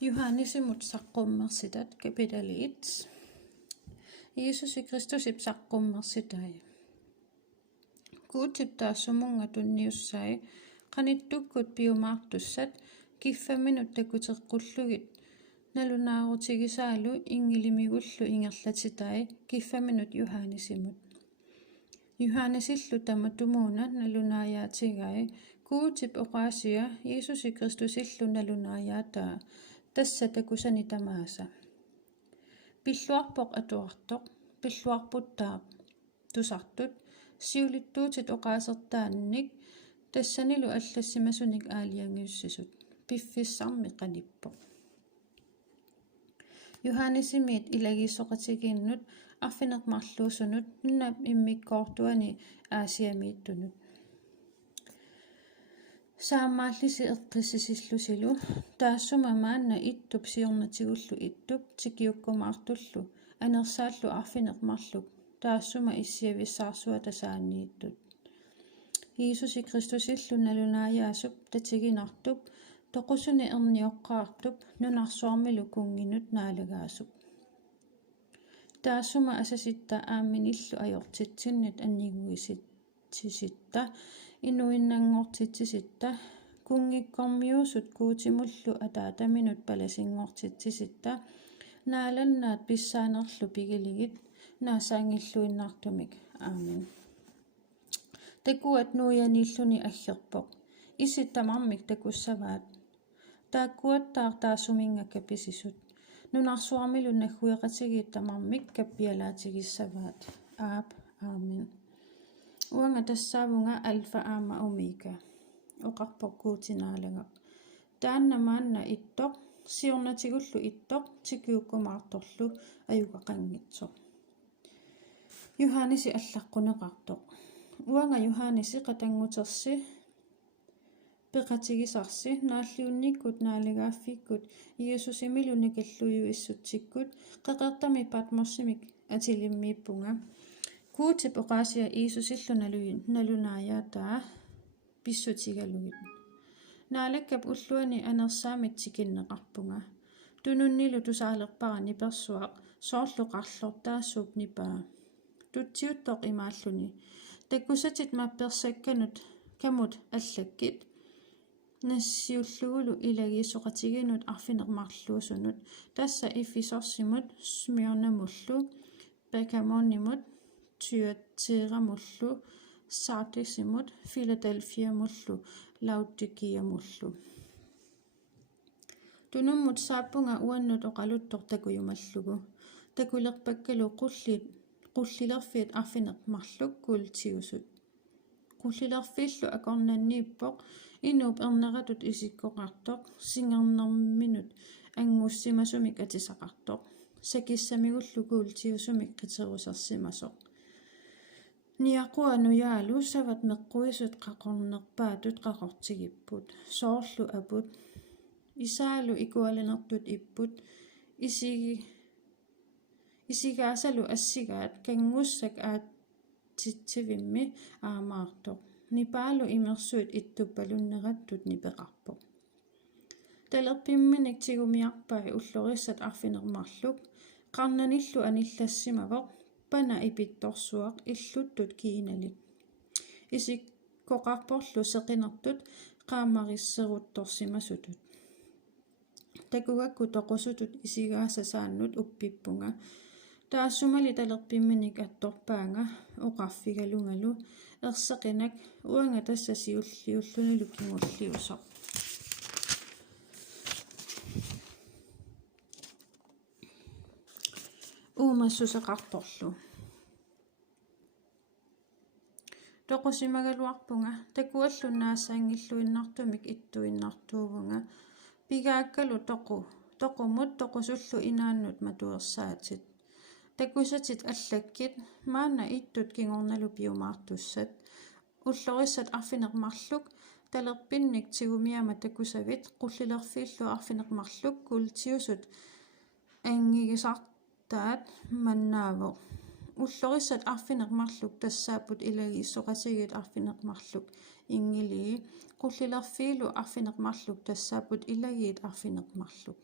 Johannesimut saqqummersitat kapitel 1. Jesus Kristus saqqummersitai. Kuutiptaassumunga tunniussai qanittukkut piumaartussat 5 minut takuteqqullegit nalunaarutigisaalu ingilimigullu ingerlatitai 5 minut Johannesimut. Johannesillu tamatumuuna nalunaayaatigai kuutip oqaasia Jesus Kristusillu nalunaayaataa tassa takusani tamaasa. Pilluarpoq atuartoq, pilluarputtaaq tusartut, siulittuutit oqaasertaannik, tassanilu аллассимасуник аалиангиуссисут, пиффиссарми qanippoq. Johannesimiit ilagiissoqatigiinnut arfinermarluusunut nunap immikkoortuani aasiamiittunut. Saamaallisi eqqississillusilu taassuma maanna ittup siornatigullu ittup tikiukkumaartullu anersaallu arfinermarluk taassuma issiavissaarsua tasaanniittut. Jeesusi Kristusillu nalunaayaasup tatiginartup toqusuni erniorqaartup nunarsuarmilu kunginut naalagaasup. Taassuma asasitta aaminillu ajortitsinnit anniguisitsisitta inuinnangortitsisitta kungikkormiusut kuutimullu ataataminut palasingortitsisitta naalannaat pissaanerlu pigiligit naasaangilluinnartumik. Aamen. Takuat nuuyanilluni аллерпоq isittamarmik takussavaat taakkuattaar taassuminngakkapisisut nunarsuarmilu nagguiqatigiittamarmik kappialaatigissavaat. Aamen. Uanga tassaavunga alfa aama omega oqarpoq kuutinaalaga taanna maanna ittoq siornatigullu ittoq tikiukkumaartorlu ajugaqanngitsoq. Johannesi allaqqunneqartoq. Uanga Johannesi qatangutersi peqatigisarsi naalliunnikkut naalagaaffikkut Jeesusimilu nakallujuissutikkut qeqertami Patmossimik atilimmiippunga kuutip oqaasia Jeesusillu nalunaayaataa pissutigalugit naalakkap ulluani anersaamit tikinneqarpunga tununnilu tusaalerparani persuaq soorluqarlortaassuup nipaa tutsiuttoq imaalluni takkusatit mappersakkanut kamut allakkit nassiullugulu ilagiissoqatiginut arfinermarluusunut tassa iffisorsimut Smyrnamullu Pergamonimut Thyatiramullu Sardisimut Philadelphiamullu Laodikiamullu tunummut saappunga uannut oqaluttoq takujumallugu takulerpakkalu qullilerfiit arfinermarluk kuultiusut qullilerfiillu akornanniippoq inuup erneratut isikkoqartoq singernerminut angussimasumik atisaqartoq sakissamigullu kuultiusumik qiterusarsimasoq niaqua nujaalu savat meqquisut qaqornerpaatut qaqortigipput soorlu aput isaalu ikualenertut ipput isigaasalu assigaat kangussak aatitsivimmi aamaartoq nipaalu imersuut ittuppalunneratut nipeqarpoq talerpimminik tigumiarpai ullorissat arfinermarluk qarnanillu anillassimavoq pana ipittorsuaq illuttut kiinalik isikkoqarporlu seqinertut qaamarisseruttorsimasutut takugakku toqusutut isigaassasaannut uppippunga taassumali talerpimminik attorpaanga oqarfigalungalu erseqinak uanga tassa siulliullunilu kingulliusoq. Uumassuseqartorlu toqusimagaluarpunga takuallu naassaangilluinnartumik ittuinnartuuvunga pigaakkalu toqumut toqusullu inaannut matuersaatit takusatit allakkit maanna ittut kingornalu piumaartussat ullorissat arfinermarluk talerpinnik tigumiama takusavit qullilerfiillu arfinermarluk kuultiusut angigisartaat mannaavoq ullorissat arfinermarluk tassaaput ilagiissoqatigit arfinermarluk ingilii qullilerfiilu arfinermarluk tassaaput ilagiit arfinermarluk